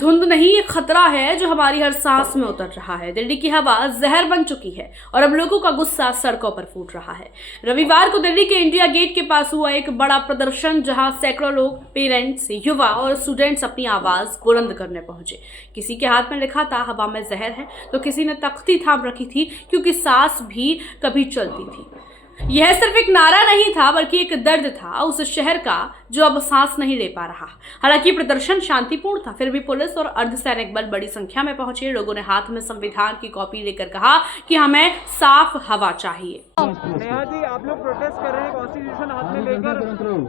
धुंध नहीं, ये खतरा है जो हमारी हर सांस में उतर रहा है। दिल्ली की हवा जहर बन चुकी है और अब लोगों का गुस्सा सड़कों पर फूट रहा है। रविवार को दिल्ली के इंडिया गेट के पास हुआ एक बड़ा प्रदर्शन, जहां सैकड़ों लोग, पेरेंट्स, युवा और स्टूडेंट्स अपनी आवाज बुलंद करने पहुंचे। किसी के हाथ में लिखा था हवा में जहर है, तो किसी ने तख्ती थाम रखी थी क्योंकि सांस भी कभी चलती थी। यह सिर्फ एक नारा नहीं था, बल्कि एक दर्द था उस शहर का जो अब सांस नहीं ले पा रहा। हालांकि प्रदर्शन शांतिपूर्ण था, फिर भी पुलिस और अर्धसैनिक बल बड़ी संख्या में पहुंचे। लोगों ने हाथ में संविधान की कॉपी लेकर कहा कि हमें साफ हवा चाहिए। नेहा जी, आप लोग प्रोटेस्ट कर रहे हैं कॉन्स्टिट्यूशन हाथ में लेकर,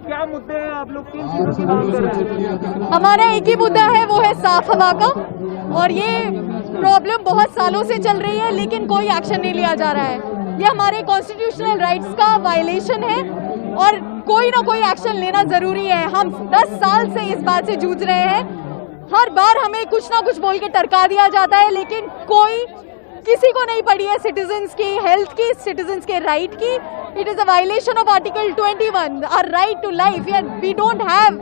क्या मुद्दे हैं? आप लोग किन चीजों की मांग कर रहे हैं? हमारा एक ही मुद्दा है, वो है साफ हवा का। और ये प्रॉब्लम बहुत सालों से चल रही है, लेकिन कोई एक्शन नहीं लिया जा रहा है। ये हमारे कॉन्स्टिट्यूशनल राइट्स का वायलेशन है और कोई ना कोई एक्शन लेना जरूरी है। हम 10 साल से इस बात से जूझ रहे हैं। हर बार हमें कुछ ना कुछ बोल के टरका दिया जाता है, लेकिन किसी को नहीं पड़ी है सिटीजन्स की हेल्थ की, सिटीजन्स के राइट की। It is a violation of article 21, our right to life. We don't have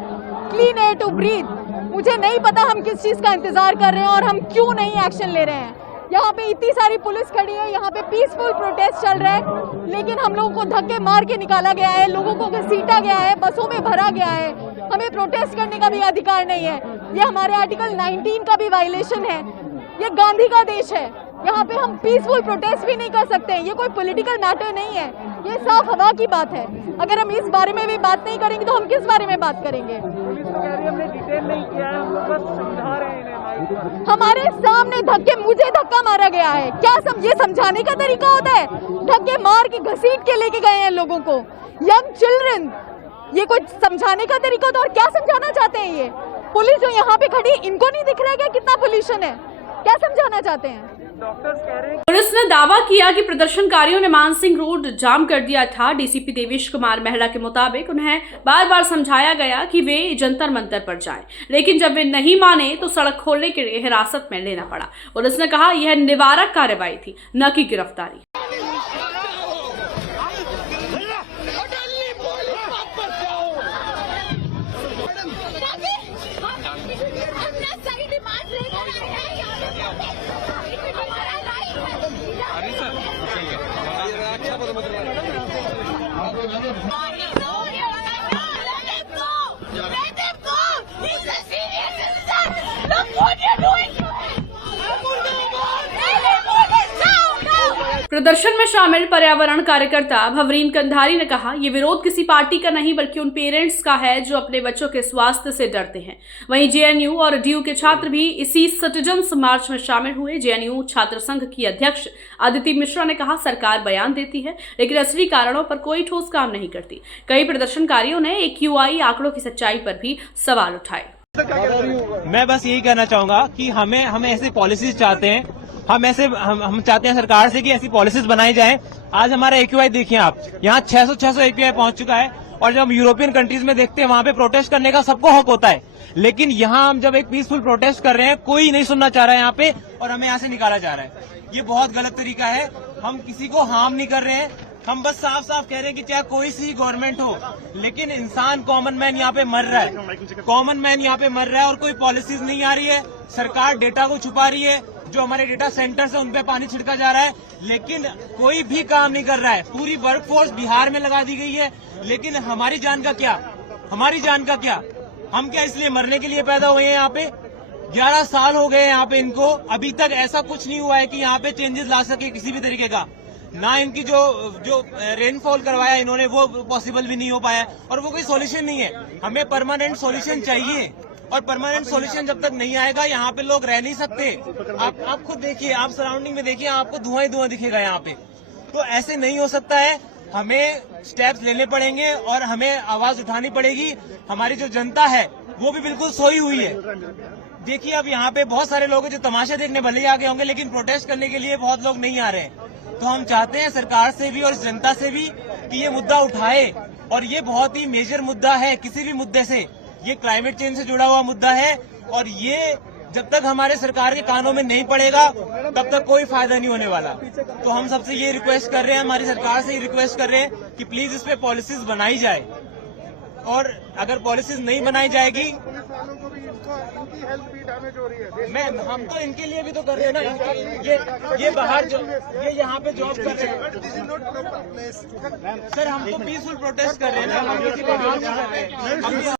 clean air to breathe. मुझे नहीं पता हम किस चीज का इंतजार कर रहे हैं और हम क्यों नहीं एक्शन ले रहे हैं। यहाँ पे इतनी सारी पुलिस खड़ी है, यहाँ पे पीसफुल प्रोटेस्ट चल रहा है, लेकिन हम लोगों को धक्के मार के निकाला गया है, लोगों को घसीटा गया है, बसों में भरा गया है। हमें प्रोटेस्ट करने का भी अधिकार नहीं है। ये हमारे आर्टिकल 19 का भी वायलेशन है। ये गांधी का देश है, यहाँ पे हम पीसफुल प्रोटेस्ट भी नहीं कर सकते। ये कोई पॉलिटिकल मैटर नहीं है, ये साफ हवा की बात है। अगर हम इस बारे में भी बात नहीं करेंगे तो हम किस बारे में बात करेंगे? पुलिस तो कह रही है हमने डिटेन नहीं किया है, हम लोग बस समझा रहे हैं इन्हें। हमारे सामने मुझे धक्का मारा गया है। क्या ये समझाने का तरीका होता है? धक्के मार के घसीट के लेके गए हैं लोगों को, यंग चिल्ड्रन। ये कोई समझाने का तरीका होता है? और क्या समझाना चाहते हैं ये पुलिस जो यहाँ पे खड़ी, इनको नहीं दिख रहा है क्या कितना पोल्यूशन है? क्या समझाना चाहते हैं? डॉक्टर्स कह रहे हैं। पुलिस ने दावा किया कि प्रदर्शनकारियों ने मानसिंह रोड जाम कर दिया था। डीसीपी देवेश कुमार मेहरा के मुताबिक उन्हें बार बार समझाया गया कि वे जंतर मंतर पर जाएं, लेकिन जब वे नहीं माने तो सड़क खोलने के लिए हिरासत में लेना पड़ा। पुलिस ने कहा यह निवारक कार्रवाई थी, न कि गिरफ्तारी। प्रदर्शन में शामिल पर्यावरण कार्यकर्ता भवरीन कंधारी ने कहा, ये विरोध किसी पार्टी का नहीं बल्कि उन पेरेंट्स का है जो अपने बच्चों के स्वास्थ्य से डरते हैं। वहीं जेएनयू और डीयू के छात्र भी इसी सिटीजन्स मार्च में शामिल हुए। जेएनयू छात्र संघ की अध्यक्ष अदिति मिश्रा ने कहा, सरकार बयान देती है लेकिन असली कारणों पर कोई ठोस काम नहीं करती। कई प्रदर्शनकारियों ने AQI आंकड़ों की सच्चाई पर भी सवाल उठाए। मैं बस यही कहना चाहूंगा कि हमें ऐसी पॉलिसीज चाहते हैं, हम चाहते हैं सरकार से कि ऐसी पॉलिसीज बनाई जाए। आज हमारा AQI देखिए आप, यहाँ 600 AQI पहुंच चुका है। और जब हम यूरोपियन कंट्रीज में देखते हैं, वहां पे प्रोटेस्ट करने का सबको हक होता है, लेकिन यहाँ हम जब एक पीसफुल प्रोटेस्ट कर रहे हैं, कोई नहीं सुनना चाह रहा है यहाँ पे, और हमें यहाँ से निकाला जा रहा है। ये बहुत गलत तरीका है। हम किसी को हार्म नहीं कर रहे हैं, हम बस साफ साफ कह रहे हैं कि चाहे कोई सी गवर्नमेंट हो, लेकिन इंसान, कॉमन मैन यहाँ पे मर रहा है। कॉमन मैन यहाँ पे मर रहा है और कोई पॉलिसीज नहीं आ रही है। सरकार डेटा को छुपा रही है, जो हमारे डेटा सेंटर्स है उन पे पानी छिड़का जा रहा है, लेकिन कोई भी काम नहीं कर रहा है। पूरी वर्कफोर्स बिहार में लगा दी गई है, लेकिन हमारी जान का क्या? हमारी जान का क्या? हम क्या इसलिए मरने के लिए पैदा हुए हैं यहाँ पे? 11 साल हो गए यहाँ पे इनको, अभी तक ऐसा कुछ नहीं हुआ है कि यहाँ पे चेंजेस ला सके किसी भी तरीके का। ना इनकी जो रेनफॉल करवाया इन्होंने, वो पॉसिबल भी नहीं हो पाया, और वो कोई सॉल्यूशन नहीं है। हमें परमानेंट सॉल्यूशन चाहिए, और परमानेंट सॉल्यूशन जब तक नहीं आएगा यहाँ पे लोग रह नहीं सकते। आप खुद देखिए, आप सराउंडिंग में देखिए, आपको धुआं ही धुआं दिखेगा यहाँ पे। तो ऐसे नहीं हो सकता है। हमें स्टेप्स लेने पड़ेंगे और हमें आवाज उठानी पड़ेगी। हमारी जो जनता है वो भी बिल्कुल सोई हुई है। देखिए, अब यहाँ पे बहुत सारे लोग हैं जो तमाशा देखने भले ही आ गए होंगे, लेकिन प्रोटेस्ट करने के लिए बहुत लोग नहीं आ रहे हैं। तो हम चाहते हैं सरकार से भी और जनता से भी कि ये मुद्दा उठाए, और ये बहुत ही मेजर मुद्दा है। किसी भी मुद्दे से, ये क्लाइमेट चेंज से जुड़ा हुआ मुद्दा है, और ये जब तक हमारे सरकार के कानों में नहीं पड़ेगा तब तक कोई फायदा नहीं होने वाला। तो हम सबसे ये रिक्वेस्ट कर रहे हैं, हमारी सरकार से ये रिक्वेस्ट कर रहे हैं कि प्लीज इस पे पॉलिसीज बनाई जाए, और अगर पॉलिसीज नहीं बनाई जाएगी हेल्थ भी डैमेज हो रही है। मैं हम तो इनके लिए भी तो कर रहे हैं ना, ये बाहर ये यहाँ पे जॉब कर रहे हैं। सर हम तो पीसफुल प्रोटेस्ट कर रहे हैं ना, हम किसी को हार्म नहीं कर रहे हैं।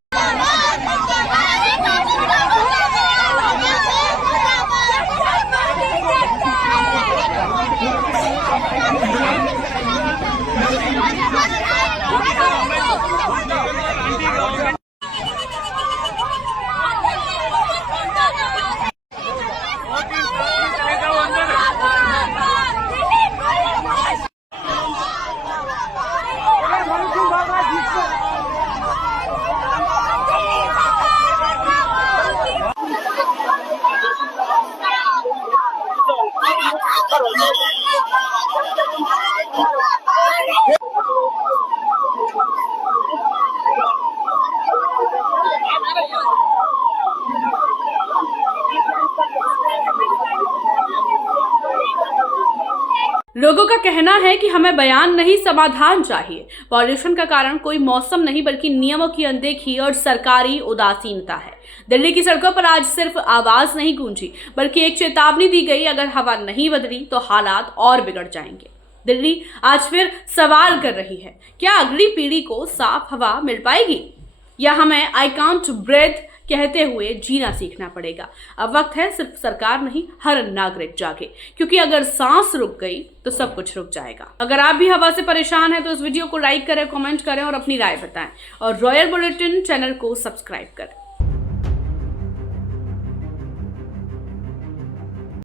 लोगों का कहना है कि हमें बयान नहीं, समाधान चाहिए। पॉल्यूशन का कारण कोई मौसम नहीं बल्कि नियमों की अनदेखी और सरकारी उदासीनता है। दिल्ली की सड़कों पर आज सिर्फ आवाज नहीं गूंजी बल्कि एक चेतावनी दी गई, अगर हवा नहीं बदली तो हालात और बिगड़ जाएंगे। दिल्ली आज फिर सवाल कर रही है, क्या अगली पीढ़ी को साफ हवा मिल पाएगी या हमें आई कांट ब्रेथ कहते हुए जीना सीखना पड़ेगा। अब वक्त है सिर्फ सरकार नहीं, हर नागरिक जागे, क्योंकि अगर सांस रुक गई तो सब कुछ रुक जाएगा। अगर आप भी हवा से परेशान हैं तो इस वीडियो को लाइक करें, कमेंट करें और अपनी राय बताएं और रॉयल बुलेटिन चैनल को सब्सक्राइब करें।